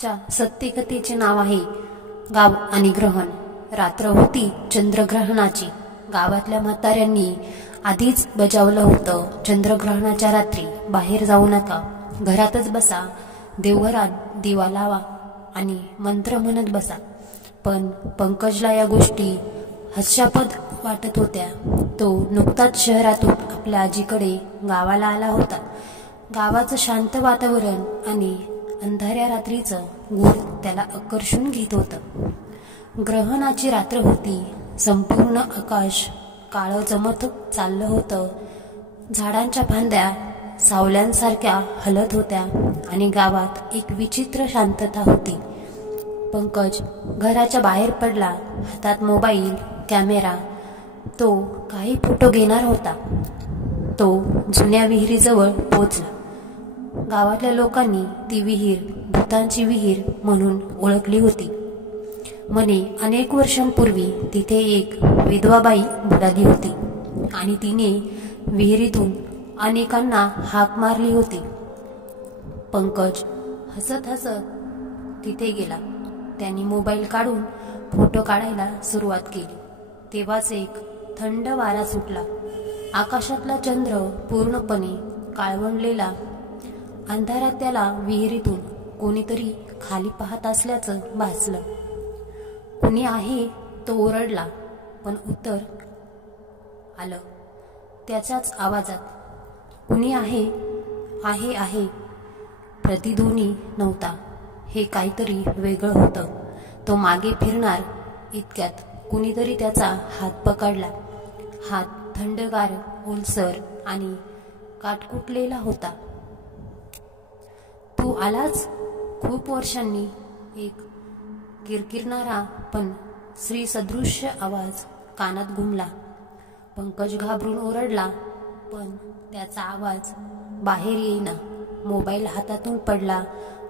आजच्या सत्यकथेचे नाव आहे गाव आणि ग्रहण। रात्र होती चंद्रग्रहणाची। गावातल्या म्हाताऱ्यांनी आधीच बजावलं होतं, चंद्रग्रहणाच्या रात्री बाहेर जाऊ नका, घरातच बसा, देवघरात दिवा लावा आणि मंत्र म्हणत बसा। पण पंकजला या गोष्टी हास्यास्पद वाटत होत्या। तो नुकताच शहरातून आपल्या आजीकडे गावाला आला होता। गावाचं शांत वातावरण आणि अंधाऱ्या रात्रीचं गूढ त्याला आकर्षून घेत होतं। ग्रहणाची रात्र होती। संपूर्ण आकाश काळं चमत चाललं होतं। झाडांच्या फांद्या सावल्यांसारख्या हलत होत्या आणि गावात एक विचित्र शांतता होती। पंकज घराच्या बाहेर पडला, हातात मोबाईल कॅमेरा। तो काही फोटो घेणार होता। तो जुन्या विहिरीजवळ पोहोचला। गावातल्या लोकांनी ती विहीर भूतांची विहीर म्हणून ओळखली होती। म्हणे अनेक वर्षांपूर्वी तिथे एक विधवा बाई बुडाली होती आणि तिने विहिरीतून अनेकांना हाक मारली होती। पंकज हसत हसत तिथे गेला। त्यांनी मोबाईल काढून फोटो काढायला सुरुवात केली। तेव्हाच एक थंड वारा सुटला। आकाशातला चंद्र पूर्णपणे काळवंडलेला। अंधारात त्याला विहिरीतून कोणीतरी खाली पाहत असल्याचं भासलं। कुणी आहे तो ओरडला, पण उत्तर आलं त्याच्याच आवाजात, कुणी आहे आहे आहे। प्रतिध्वनी नव्हता। हे काहीतरी वेगळं होतं। तो मागे फिरणार इतक्यात कुणीतरी त्याचा हात पकडला। हात थंडगार, ओलसर आणि काटकुटलेला होता। तू आलाच? खूप वर्षांनी एक किरकिरणारा पण स्त्रीसदृश्य आवाज कानात घुमला। पंकज घाबरून ओरडला, पण त्याचा आवाज बाहेर येईना। मोबाईल हातातून पडला।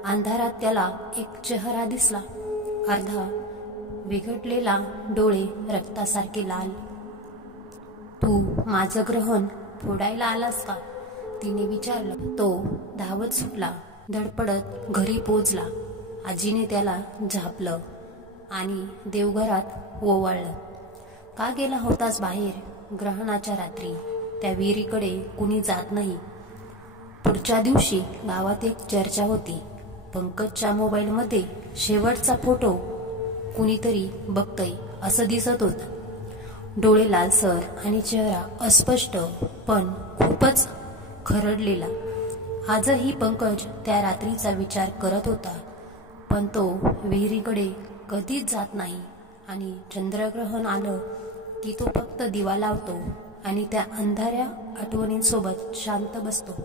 अंधारात त्याला एक चेहरा दिसला, अर्धा विघटलेला, डोळे रक्तासारखे लाल। तू माझं ग्रहण फोडायला आलास का? तिने विचारलं। तो धावत सुटला, धडपडत घरी पोहोचला। आजीने त्याला झापलं आणि देवघरात ओवाळलं। का गेला होतास बाहेर? ग्रहणाच्या रात्री त्या विहिरीकडे कुणी जात नाही। पुढच्या दिवशी गावात एक चर्चा होती। पंकजच्या मोबाईलमध्ये शेवटचा फोटो कुणीतरी बघतंय असं दिसत होतं। डोळे लालसर आणि चेहरा अस्पष्ट पण खूपच खरडलेला। आजही पंकज त्या रात्रीचा विचार करत होता, पण तो विहिरीकडे कधीच जात नाही आणि चंद्रग्रहण आलं की तो फक्त दिवा लावतो आणि त्या अंधाऱ्या आठवणींसोबत शांत बसतो।